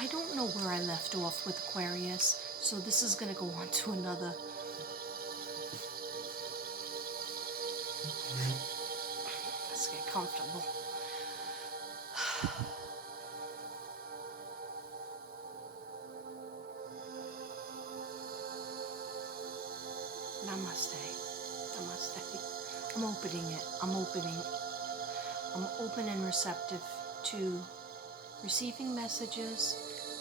I don't know where I left off with Aquarius, so this is going to go on to another. Let's get comfortable. Namaste. Namaste. I'm opening it. I'm open and receptive to receiving messages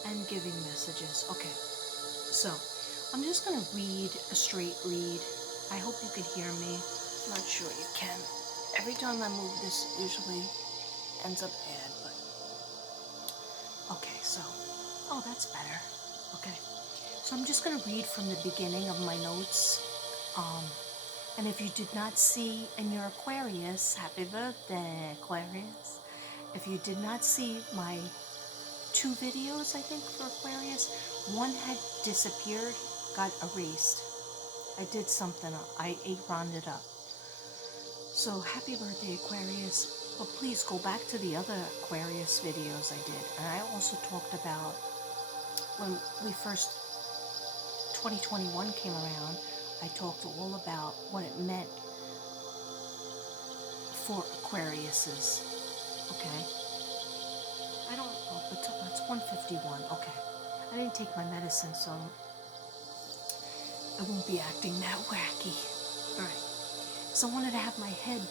and giving messages. Okay, so I'm just going to read a straight read. I hope you can hear me. I'm not sure you can. Every time I move this, it usually ends up bad, but okay, so, oh, that's better. Okay, so I'm just going to read from the beginning of my notes. And if you did not see in your Aquarius, happy birthday, Aquarius. If you did not see my 2 videos, I think, for Aquarius, one had disappeared, got erased. I did something, I rounded up. So happy birthday, Aquarius. But please go back to the other Aquarius videos I did. And I also talked about when we first 2021 came around, I talked all about what it meant for Aquariuses. Okay? I don't know, but it's 151. Okay. I didn't take my medicine, so I won't be acting that wacky. Alright. So I wanted to have my head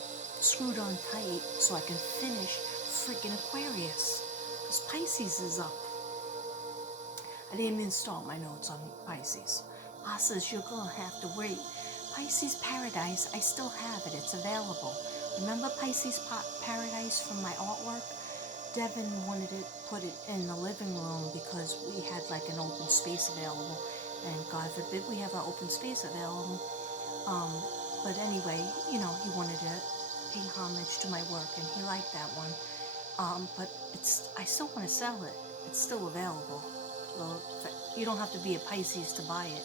screwed on tight so I can finish freaking Aquarius. Because Pisces is up. I didn't even start my notes on Pisces. Ma says you're going to have to wait. Pisces Paradise, I still have it. It's available. Remember Pisces Paradise from my artwork? Devin wanted to put it in the living room because we had like an open space available. And God forbid we have our open space available. But anyway, you know, he wanted to pay homage to my work and he liked that one. But I still want to sell it. It's still available. Well, you don't have to be a Pisces to buy it.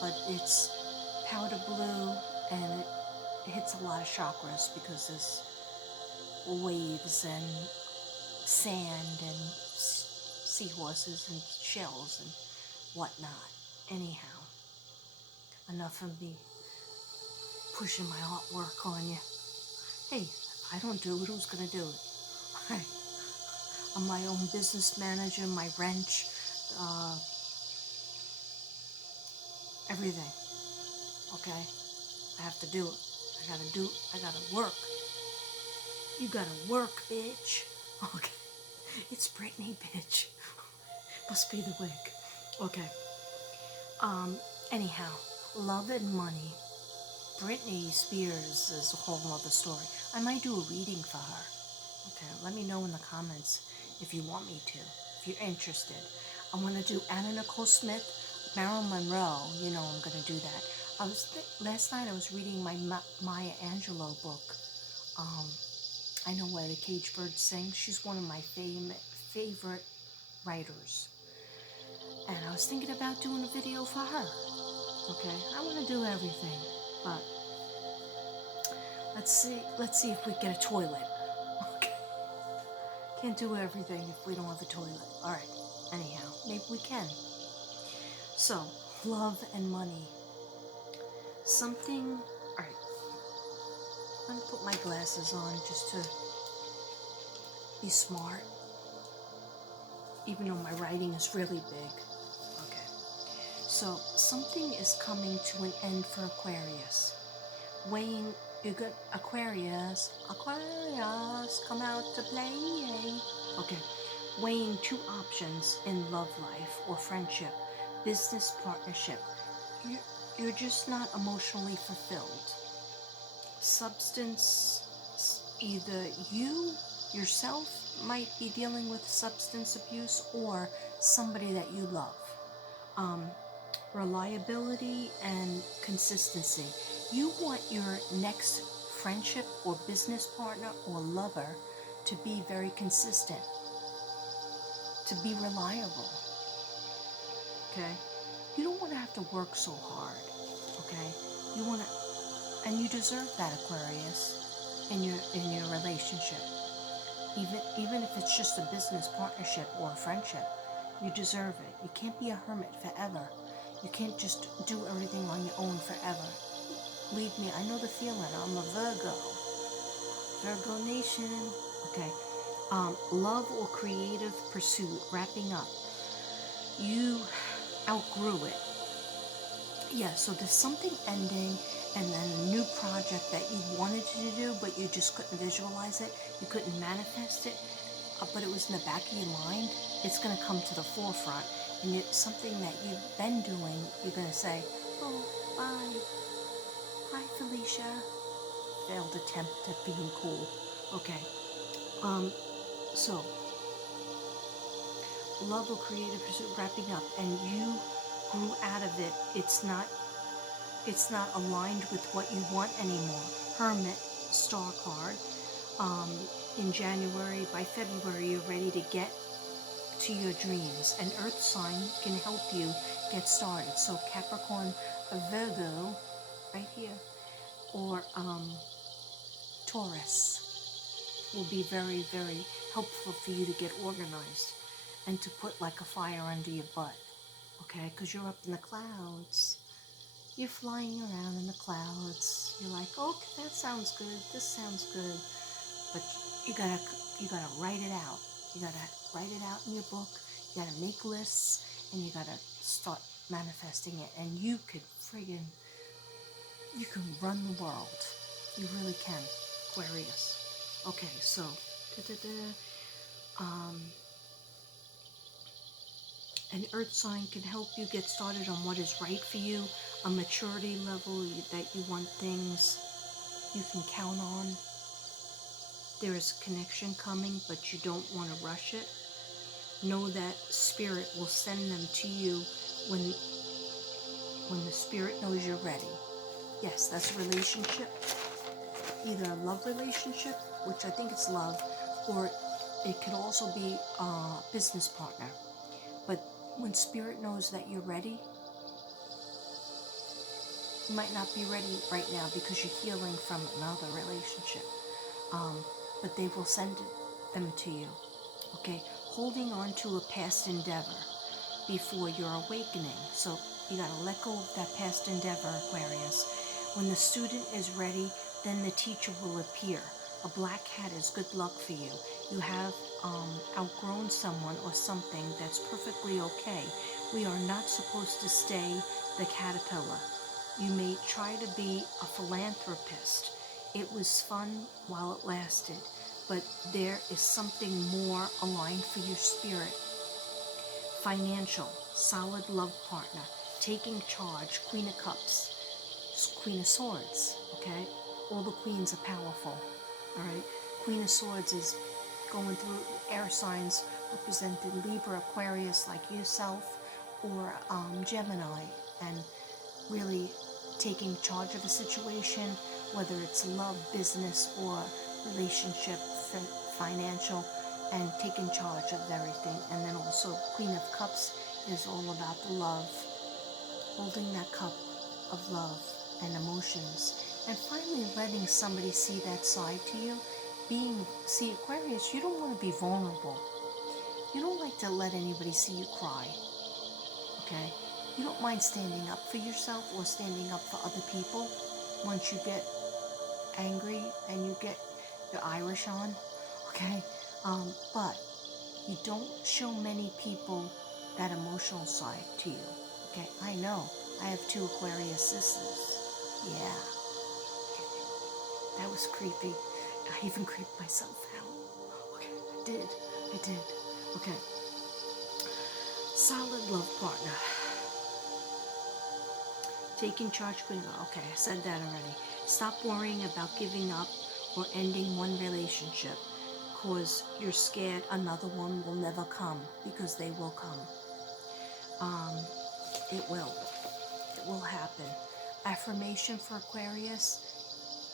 But it's powder blue and it hits a lot of chakras because there's waves and sand and seahorses and shells and whatnot. Anyhow, enough of me pushing my artwork on you. Hey, if I don't do it, who's gonna do it? I'm my own business manager, my wrench, everything. Okay? I have to do it. I gotta work. You gotta work, bitch. Okay. It's Brittany, bitch. Must be the wig. Okay. Anyhow, love and money. Britney Spears is a whole other story. I might do a reading for her. Okay, let me know in the comments if you want me to, if you're interested. I want to do Anna Nicole Smith, Marilyn Monroe. You know I'm going to do that. Last night I was reading my Maya Angelou book. I Know Where the Caged Bird Sings. She's one of my favorite writers. And I was thinking about doing a video for her. Okay, I want to do everything, but let's see if we get a toilet. Okay, can't do everything if we don't have a toilet. All right, anyhow, maybe we can. So, love and money. Something. All right, I'm gonna put my glasses on just to be smart, even though my writing is really big. Okay, so something is coming to an end for Aquarius. Weighing, you got Aquarius, come out to play. Okay, weighing 2 options in love life or friendship, business partnership. You're just not emotionally fulfilled. Substance, either you yourself might be dealing with substance abuse or somebody that you love. Reliability and consistency. You want your next friendship or business partner or lover to be very consistent, to be reliable. Okay? You don't want to have to work so hard. Okay? You want to, and you deserve that, Aquarius, in your relationship. Even if it's just a business partnership or a friendship, you deserve it. You can't be a hermit forever. You can't just do everything on your own forever. Believe me, I know the feeling. I'm a Virgo. Virgo Nation. Okay. Love or creative pursuit. Wrapping up. You outgrew it. Yeah, so there's something ending and then a new project that you wanted to do, but you just couldn't visualize it. You couldn't manifest it, but it was in the back of your mind. It's going to come to the forefront. And it's something that you've been doing. You're going to say, oh, bye. Bye, Felicia. Failed attempt at being cool. Okay. So, love or creative pursuit wrapping up, and you grew out of it. It's not aligned with what you want anymore. Hermit, star card. In January, by February, you're ready to get to your dreams. An earth sign can help you get started. So Capricorn, Virgo, right here, or Taurus will be very, very helpful for you to get organized and to put like a fire under your butt. Okay, because you're up in the clouds. You're flying around in the clouds. You're like, oh, that sounds good. This sounds good. But you gotta write it out. You gotta write it out in your book. You gotta make lists, and you gotta start manifesting it. And you can run the world. You really can, Aquarius. Okay, so an earth sign can help you get started on what is right for you, a maturity level that you want things you can count on. There is a connection coming, but you don't want to rush it. Know that spirit will send them to you when the spirit knows you're ready. Yes, that's a relationship, either a love relationship, which I think it's love, or it could also be a business partner. But when spirit knows that you're ready, you might not be ready right now because you're healing from another relationship. But they will send them to you. Okay, holding on to a past endeavor before your awakening. So you got to let go of that past endeavor, Aquarius. When the student is ready, then the teacher will appear. A black cat is good luck for you. You have outgrown someone or something. That's perfectly okay. We are not supposed to stay the caterpillar. You may try to be a philanthropist. It was fun while it lasted, but there is something more aligned for your spirit. Financial, solid love partner, taking charge, Queen of Cups, Queen of Swords, okay? All the queens are powerful, all right? Queen of Swords is going through air signs represented Libra, Aquarius like yourself, or Gemini, and really taking charge of a situation, whether it's love, business, or relationship, financial, and taking charge of everything. And then also Queen of Cups is all about the love, holding that cup of love and emotions, and finally letting somebody see that side to you. See, Aquarius, you don't want to be vulnerable. You don't like to let anybody see you cry, okay? You don't mind standing up for yourself or standing up for other people once you get angry and you get your Irish on, okay? But you don't show many people that emotional side to you, okay? I know. I have 2 Aquarius sisters. Yeah. That was creepy. I even creeped myself out. Okay, I did. Okay. Solid love partner. Taking charge, Queen. Okay, I said that already. Stop worrying about giving up or ending one relationship, because you're scared another one will never come, because they will come. It will. It will happen. Affirmation for Aquarius.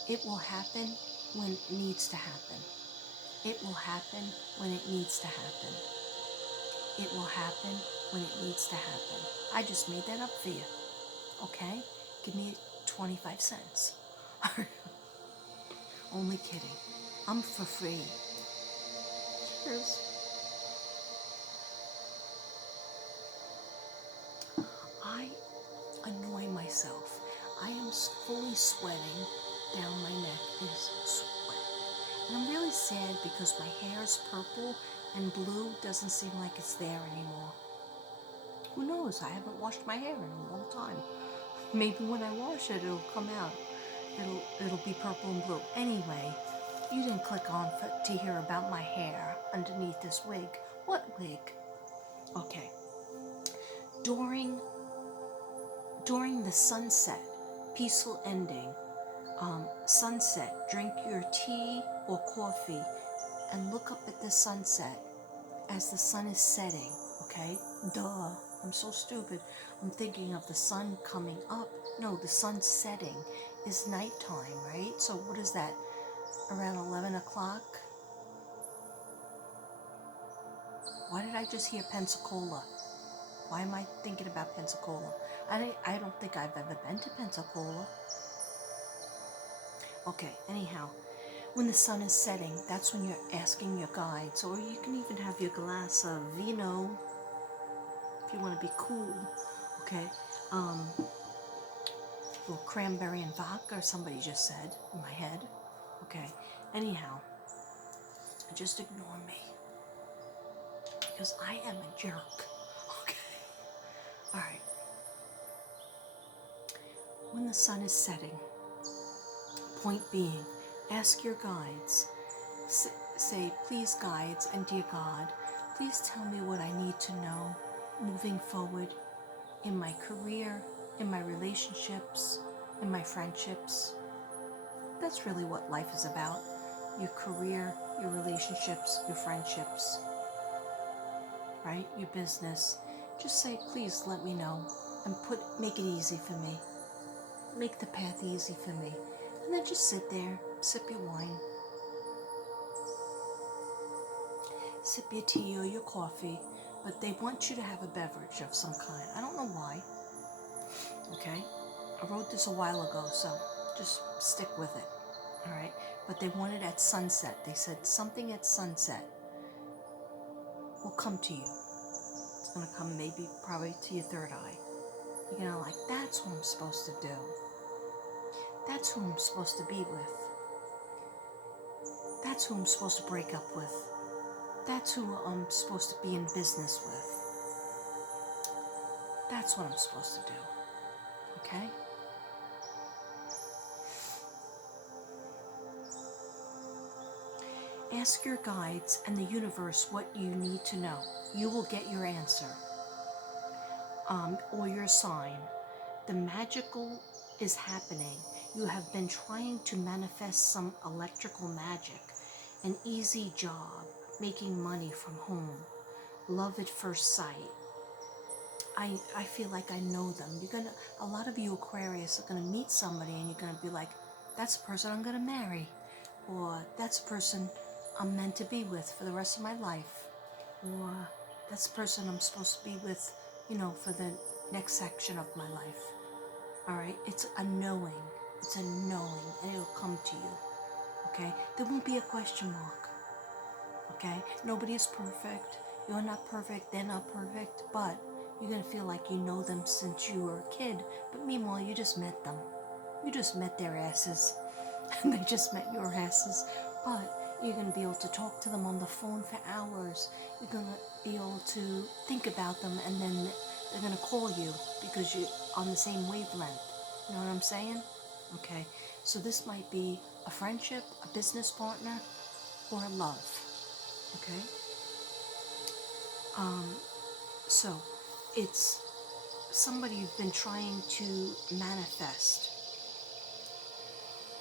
It will happen when it needs to happen. It will happen when it needs to happen. It will happen when it needs to happen. I just made that up for you. Okay? Give me 25 cents. Only kidding. I'm for free. Cheers. I annoy myself. I am fully sweating. Down my neck is sweat. And I'm really sad because my hair is purple and blue doesn't seem like it's there anymore. Who knows? I haven't washed my hair in a long time. Maybe when I wash it, it'll come out. It'll be purple and blue. Anyway, you didn't click on to hear about my hair underneath this wig. What wig? Okay. During the sunset, peaceful ending, sunset, drink your tea or coffee and look up at the sunset as the sun is setting, okay? Duh, I'm so stupid. I'm thinking of the sun coming up. No, the sun setting is nighttime, right? So what is that, around 11 o'clock? Why did I just hear Pensacola? Why am I thinking about Pensacola? I don't think I've ever been to Pensacola. Okay, anyhow, when the sun is setting, that's when you're asking your guides, or you can even have your glass of vino if you want to be cool, okay? Or cranberry and vodka, somebody just said in my head. Okay, anyhow, just ignore me because I am a jerk. Okay, all right. When the sun is setting, point being, ask your guides. Say, please, guides and dear God, please tell me what I need to know moving forward in my career, in my relationships, in my friendships. That's really what life is about. Your career, your relationships, your friendships, right? Your business. Just say, please let me know and make it easy for me. Make the path easy for me. And then just sit there, sip your wine, sip your tea or your coffee, but they want you to have a beverage of some kind. I don't know why. Okay? I wrote this a while ago, so just stick with it. All right? But they want it at sunset. They said something at sunset will come to you. It's going to come probably to your third eye. You're going to like, that's what I'm supposed to do. That's who I'm supposed to be with. That's who I'm supposed to break up with. That's who I'm supposed to be in business with. That's what I'm supposed to do. Okay? Ask your guides and the universe what you need to know. You will get your answer. Or your sign. The magical is happening. You have been trying to manifest some electrical magic, an easy job, making money from home, love at first sight. I feel like I know them. A lot of you Aquarius are gonna meet somebody and you're gonna be like, that's the person I'm gonna marry, or that's the person I'm meant to be with for the rest of my life, or that's the person I'm supposed to be with, for the next section of my life. All right, it's a knowing. It's a knowing, and it'll come to you. Okay, there won't be a question mark. Okay, nobody is perfect. You're not perfect. They're not perfect. But you're gonna feel like you know them since you were a kid. But meanwhile, you just met them. You just met their asses, and they just met your asses. But you're gonna be able to talk to them on the phone for hours. You're gonna be able to think about them, and then they're gonna call you because you're on the same wavelength. You know what I'm saying? Okay, so this might be a friendship, a business partner, or a love. Okay? So it's somebody you've been trying to manifest.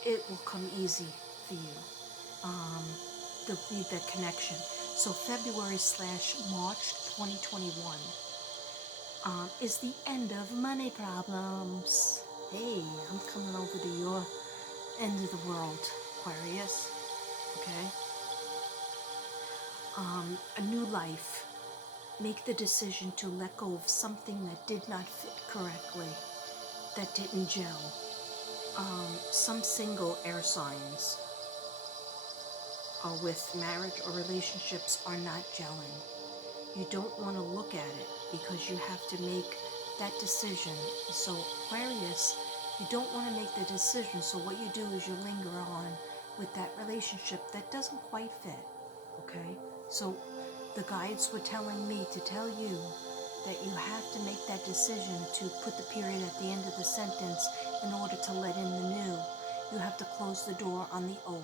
It will come easy for you. There'll be the connection. So February/March 2021 is the end of money problems. Hey, I'm coming over to your end of the world, Aquarius. Okay? A new life. Make the decision to let go of something that did not fit correctly, that didn't gel. Some single air signs with marriage or relationships are not gelling. You don't want to look at it because you have to make that decision. So Aquarius, you don't want to make the decision. So what you do is you linger on with that relationship that doesn't quite fit. Okay? So the guides were telling me to tell you that you have to make that decision to put the period at the end of the sentence in order to let in the new. You have to close the door on the old.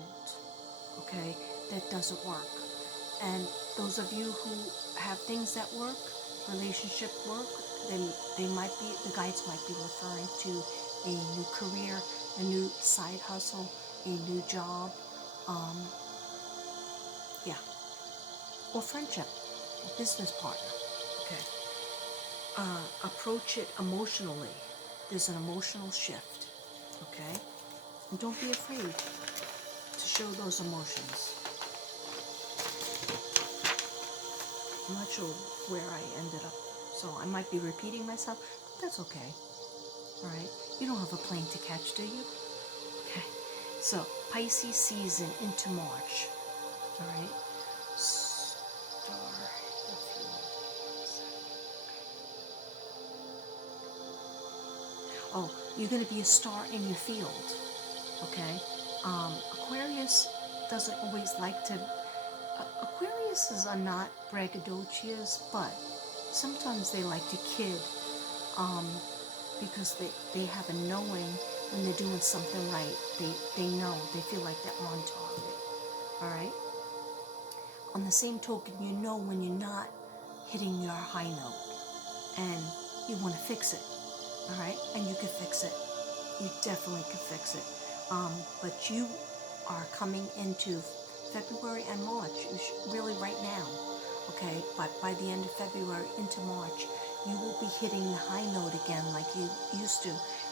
Okay? That doesn't work. And those of you who have things that work, relationship work, then the guides might be referring to a new career, a new side hustle, a new job, yeah, or friendship, or business partner. Okay. Approach it emotionally. There's an emotional shift. Okay, and don't be afraid to show those emotions. I'm not sure where I ended up, so I might be repeating myself, but that's okay. Alright? You don't have a plane to catch, do you? Okay. So, Pisces season into March. Alright? Star, if you will. Oh, you're going to be a star in your field. Okay? Aquarius doesn't always like to. Aquariuses are not braggadocious, but sometimes they like to kid, because they have a knowing when they're doing something right. They know, they feel like they're on target. Alright? On the same token, you know when you're not hitting your high note, and you want to fix it. Alright? And you can fix it. You definitely can fix it. But you are coming into February and March, really right now, okay? But by the end of February into March, you will be hitting the high note again like you used to,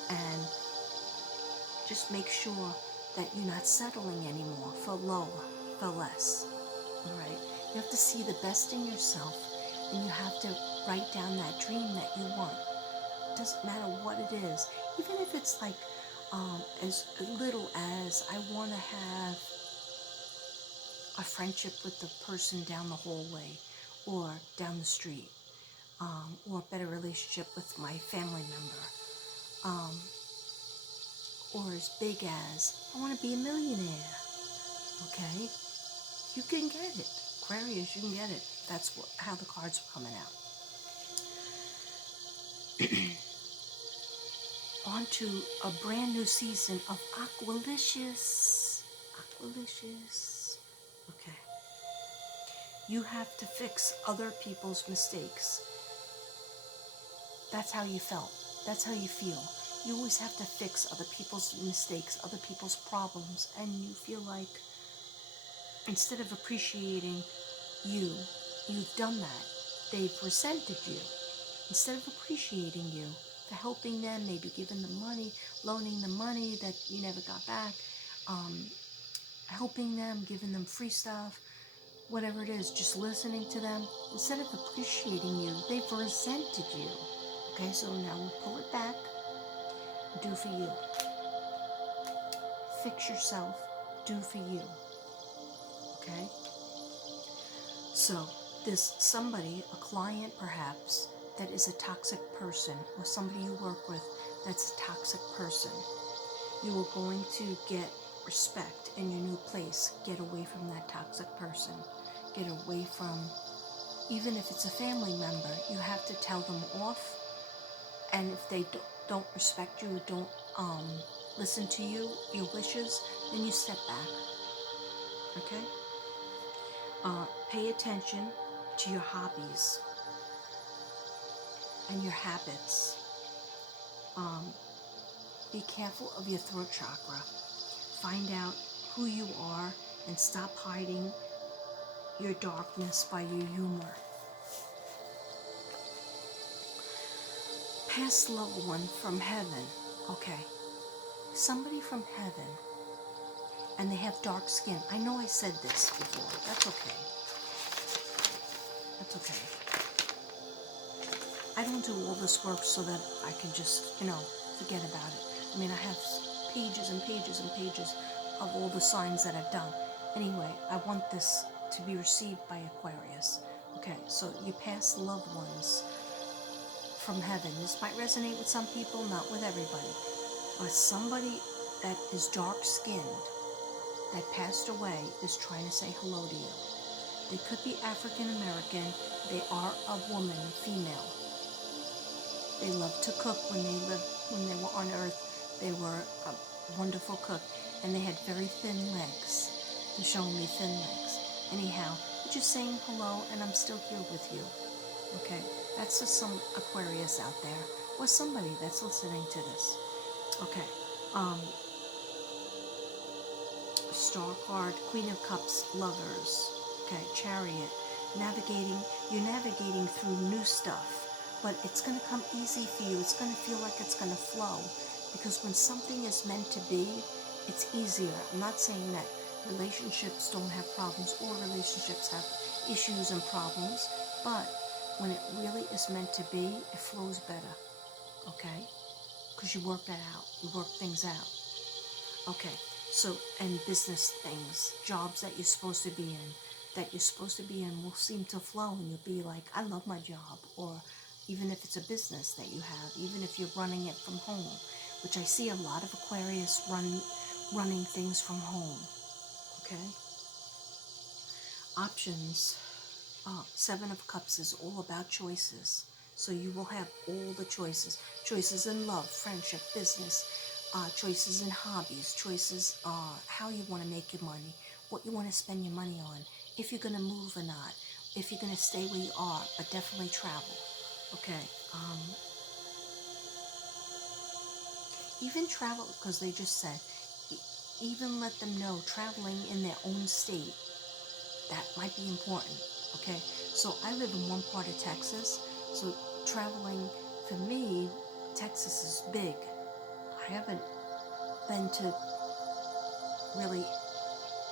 and just make sure that you're not settling anymore for lower, for less, all right? You have to see the best in yourself, and you have to write down that dream that you want. It doesn't matter what it is, even if it's like as little as I want to have a friendship with the person down the hallway or down the street, or a better relationship with my family member, or as big as I want to be a millionaire. Okay, you can get it, Aquarius. You can get it. That's how the cards are coming out. On to a brand new season of Aqualicious. Aqualicious. Okay. You have to fix other people's mistakes. That's how you felt. That's how you feel. You always have to fix other people's mistakes, other people's problems, and you feel like instead of appreciating you, you've done that. They've resented you. Instead of appreciating you for helping them, maybe giving them money, loaning them money that you never got back, helping them, giving them free stuff, whatever it is, just listening to them, instead of appreciating you, they've resented you. Okay, so now we'll pull it back. Do for you. Fix yourself. Do for you. Okay? So, there's somebody, a client perhaps, that is a toxic person, or somebody you work with that's a toxic person. You are going to get respect in your new place. Get away from that toxic person. Get away from, even if it's a family member, you have to tell them off. And if they don't respect you, don't listen to you, your wishes, then you step back. Okay? Pay attention to your hobbies and your habits. Be careful of your throat chakra. Find out who you are and stop hiding your darkness by your humor. Past loved one from heaven. Okay. Somebody from heaven, and they have dark skin. I know I said this before. That's okay. That's okay. I don't do all this work so that I can just, forget about it. I mean, I have pages and pages and pages of all the signs that I've done. Anyway, I want this to be received by Aquarius. Okay, so you pass loved ones from heaven. This might resonate with some people, not with everybody. But somebody that is dark skinned, that passed away, is trying to say hello to you. They could be African American. They are a woman, female. They loved to cook when they were on Earth. They were a wonderful cook, and they had very thin legs. They're showing me thin legs. Anyhow, they're just saying hello, and I'm still here with you. Okay, that's just some Aquarius out there, or somebody that's listening to this. Okay, um, Star card, Queen of Cups, Lovers. Okay, Chariot, you're navigating through new stuff, but it's going to come easy for you. It's going to feel like it's going to flow, because when something is meant to be, it's easier. I'm not saying that relationships don't have problems, or relationships have issues and problems, but when it really is meant to be, it flows better, okay? Because you work that out, you work things out. Okay, so, and business things, jobs that you're supposed to be in, will seem to flow, and you'll be like, I love my job. Or even if it's a business that you have, even if you're running it from home, which I see a lot of Aquarius running things from home. Okay, options. Seven of Cups is all about choices. So you will have all the choices. Choices in love, friendship, business, choices in hobbies, choices how you want to make your money, what you want to spend your money on, if you're going to move or not, if you're going to stay where you are, but definitely travel. Okay. Even travel, because they just said, even let them know traveling in their own state, that might be important. Okay, so I live in one part of Texas, so traveling for me, Texas is big. I haven't been to really,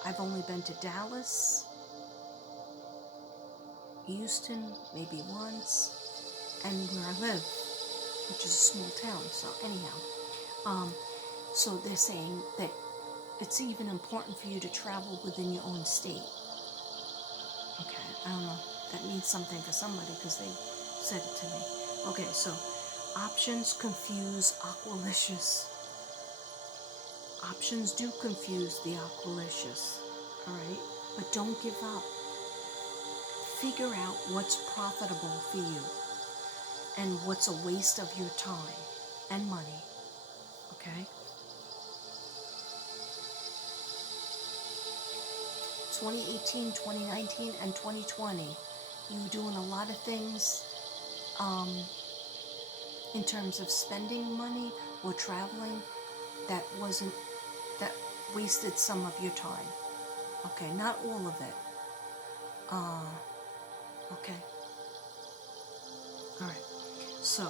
I've only been to Dallas, Houston, maybe once, and where I live, which is a small town. So anyhow, so they're saying that it's even important for you to travel within your own state. Okay, I don't know. That means something for somebody, because they said it to me. Okay, so options confuse Aqualicious. Options do confuse the Aqualicious. Alright? But don't give up. Figure out what's profitable for you and what's a waste of your time and money. Okay? 2018, 2019, and 2020, you were doing a lot of things in terms of spending money or traveling that wasted some of your time. Okay, not all of it. Okay. Alright. So,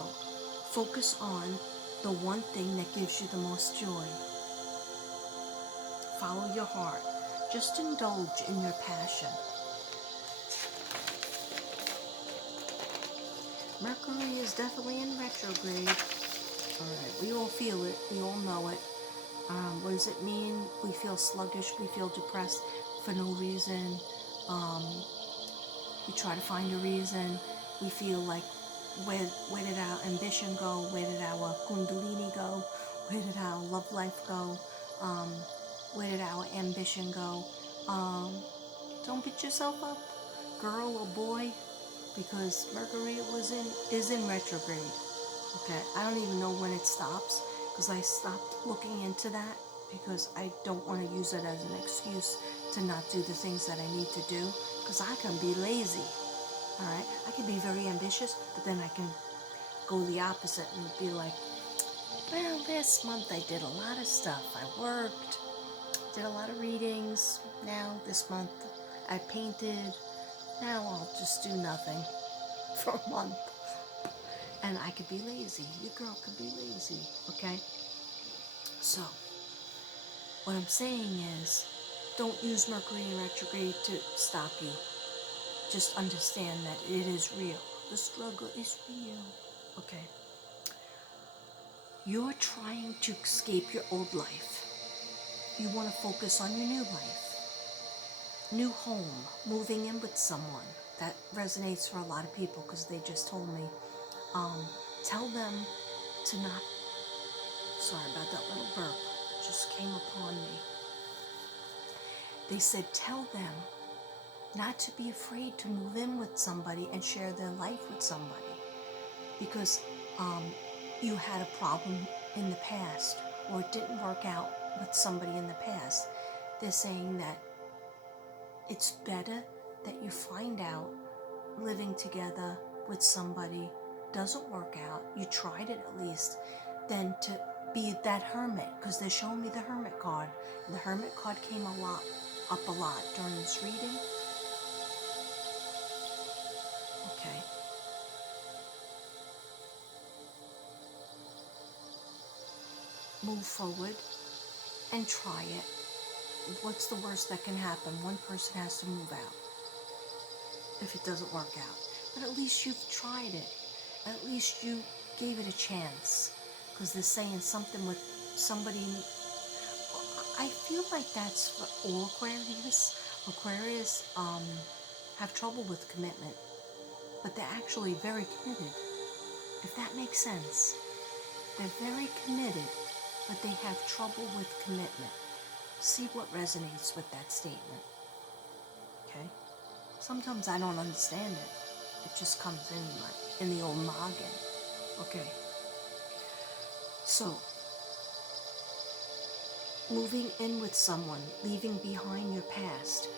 focus on the one thing that gives you the most joy. Follow your heart. Just indulge in your passion. Mercury is definitely in retrograde. Alright, we all feel it. We all know it. What does it mean? We feel sluggish. We feel depressed for no reason. We try to find a reason. We feel like, where did our ambition go? Where did our kundalini go? Where did our love life go? Where did our ambition go? Don't beat yourself up, girl or boy, because Mercury is in retrograde. Okay, I don't even know when it stops, because I stopped looking into that, because I don't want to use it as an excuse to not do the things that I need to do, because I can be lazy. Alright, I can be very ambitious, but then I can go the opposite and be like, well, this month I did a lot of stuff. I worked, did a lot of readings. Now, this month, I painted. Now I'll just do nothing for a month. And I could be lazy. Your girl could be lazy, okay? So, what I'm saying is, don't use Mercury in retrograde to stop you. Just understand that it is real. The struggle is real. Okay. You're trying to escape your old life. You want to focus on your new life. new home, moving in with someone. That resonates for a lot of people because they just told me, tell them to not, sorry about that little burp, just came upon me. They said, tell them not to be afraid to move in with somebody and share their life with somebody because you had a problem in the past or it didn't work out with somebody in the past. They're saying that it's better that you find out living together with somebody doesn't work out, you tried it at least, than to be that hermit, because they're showing me the hermit card. And the hermit card came up a lot during this reading. Okay. Move forward and try it. What's the worst that can happen? One person has to move out if it doesn't work out. But at least you've tried it. At least you gave it a chance. Because they're saying something with somebody. I feel like that's for all Aquarius. Aquarius have trouble with commitment. But they're actually very committed. If that makes sense. They're very committed, but they have trouble with commitment. See what resonates with that statement. Okay? Sometimes I don't understand it. It just comes in the old noggin. Okay. So, moving in with someone, leaving behind your past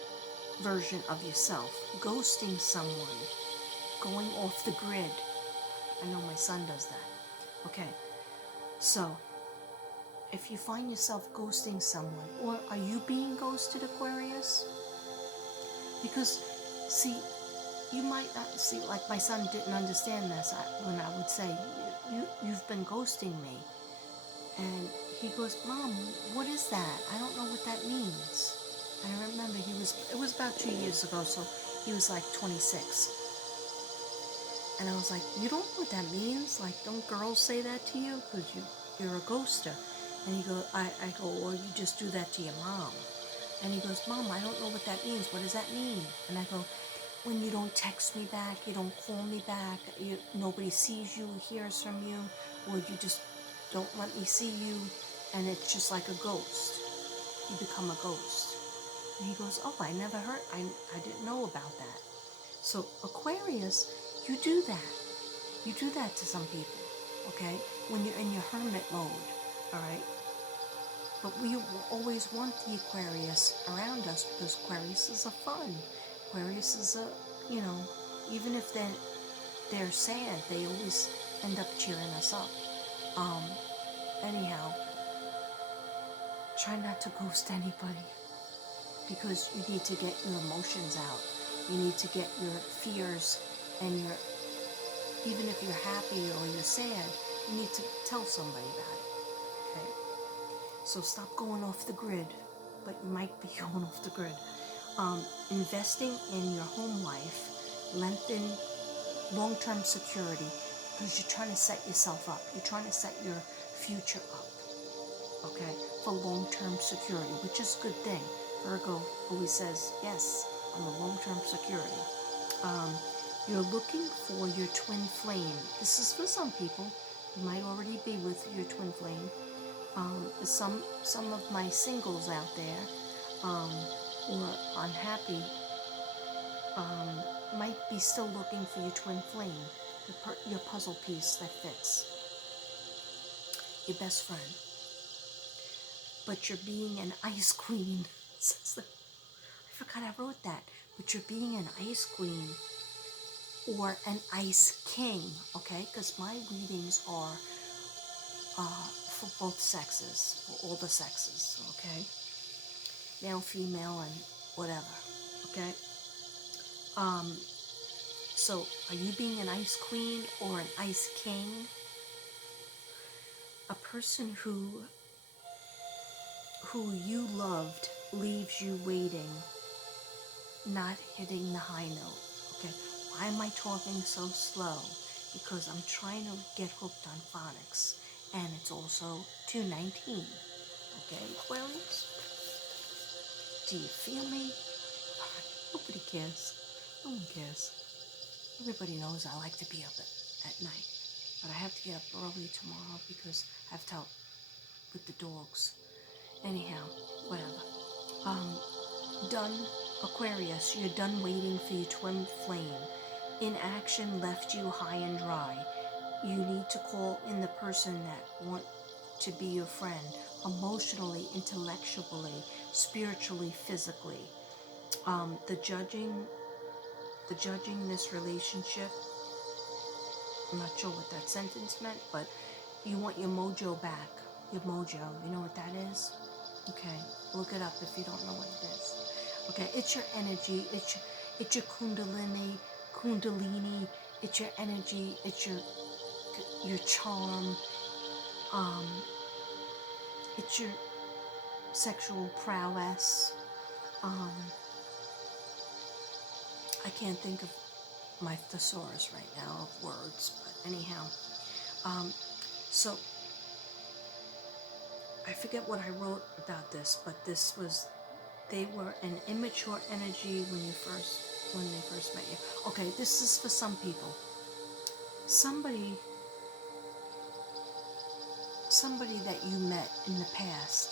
version of yourself, ghosting someone, going off the grid. I know my son does that. Okay. So, if you find yourself ghosting someone, or are you being ghosted, Aquarius? Because, see, you might not see, like my son didn't understand this when I would say, you've been ghosting me. And he goes, Mom, what is that? I don't know what that means. And I remember it was about 2 years ago, so he was like 26. And I was like, you don't know what that means? Like, don't girls say that to you? Because you're a ghoster. And he goes, I go, well, you just do that to your mom. And he goes, Mom, I don't know what that means. What does that mean? And I go, when you don't text me back, you don't call me back, nobody sees you, hears from you, or you just don't let me see you, and it's just like a ghost. You become a ghost. And he goes, oh, I never heard, I didn't know about that. So Aquarius, you do that. You do that to some people, okay? When you're in your hermit mode, all right? But we always want the Aquarius around us because Aquarius is a fun. Aquarius is even if they're sad, they always end up cheering us up. Anyhow, try not to ghost anybody because you need to get your emotions out. You need to get your fears and even if you're happy or you're sad, you need to tell somebody about it, okay? So stop going off the grid, but you might be going off the grid. Investing in your home life, lengthen long-term security, because you're trying to set yourself up. You're trying to set your future up, okay, for long-term security, which is a good thing. Virgo always says, yes, on the long-term security. You're looking for your twin flame. This is for some people. You might already be with your twin flame. Some of my singles out there or unhappy might be still looking for your twin flame, your puzzle piece that fits, your best friend. But you're being an ice queen. I forgot I wrote that. But you're being an ice queen or an ice king, okay? Because my readings are for both sexes, for all the sexes, okay? Male, female, and whatever, okay? So are you being an ice queen or an ice king? A person who you loved leaves you waiting, not hitting the high note, okay? Why am I talking so slow? Because I'm trying to get hooked on phonics, and it's also 2:19, okay, Aquarius? Do you feel me? Nobody cares. No one cares. Everybody knows I like to be up at night. But I have to get up early tomorrow because I have to help with the dogs. Anyhow, whatever. Um, Done, Aquarius, you're done waiting for your twin flame. Inaction left you high and dry. You need to call in the person that want to be your friend, emotionally, intellectually, spiritually, physically. The judging this relationship, I'm not sure what that sentence meant, but you want your mojo back. Your mojo, you know what that is? Okay, look it up if you don't know what it is. Okay, it's your energy, it's your kundalini, it's your energy, it's your charm, um, it's your sexual prowess. Um, I can't think of my thesaurus right now of words, but anyhow, um, so I forget what I wrote about this, but this was, they were an immature energy when they first met you. Okay, this is for some people. Somebody that you met in the past,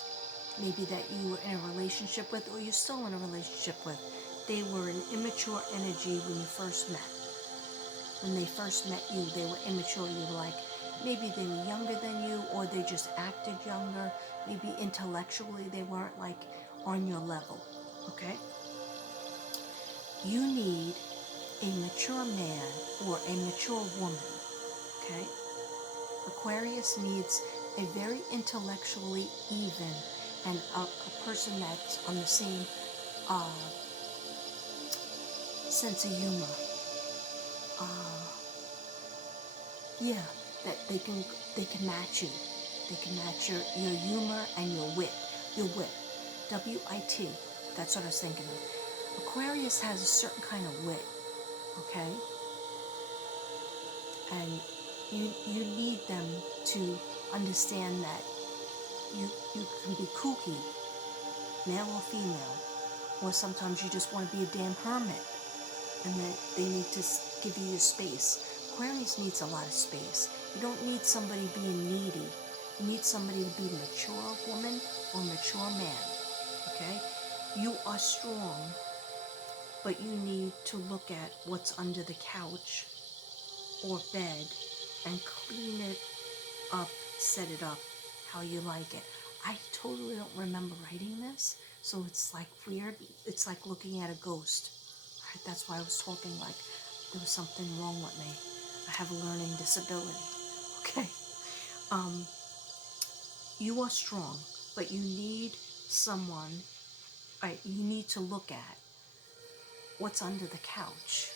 maybe that you were in a relationship with, or you're still in a relationship with, they were an immature energy when you first met. When they first met you, they were immature. You were like, maybe they were younger than you, or they just acted younger. Maybe intellectually they weren't like on your level. Okay? You need a mature man or a mature woman. Okay? Aquarius needs a very intellectually even and a person that's on the same uh, sense of humor. Uh, yeah, that they can match you. They can match your humor and your wit. Your wit. W-I-T. That's what I was thinking of. Aquarius has a certain kind of wit. Okay? And you need them to understand that you can be kooky, male or female, or sometimes you just want to be a damn hermit, and that they need to give you your space. Aquarius needs a lot of space. You don't need somebody being needy. You need somebody to be a mature woman or mature man. Okay? You are strong, but you need to look at what's under the couch or bed and clean it up, set it up how you like it. I totally don't remember writing this, so it's like weird. It's like looking at a ghost. Right? That's why I was talking like there was something wrong with me. I have a learning disability. Okay. Um, you are strong, but you need someone. Right, you need to look at what's under the couch.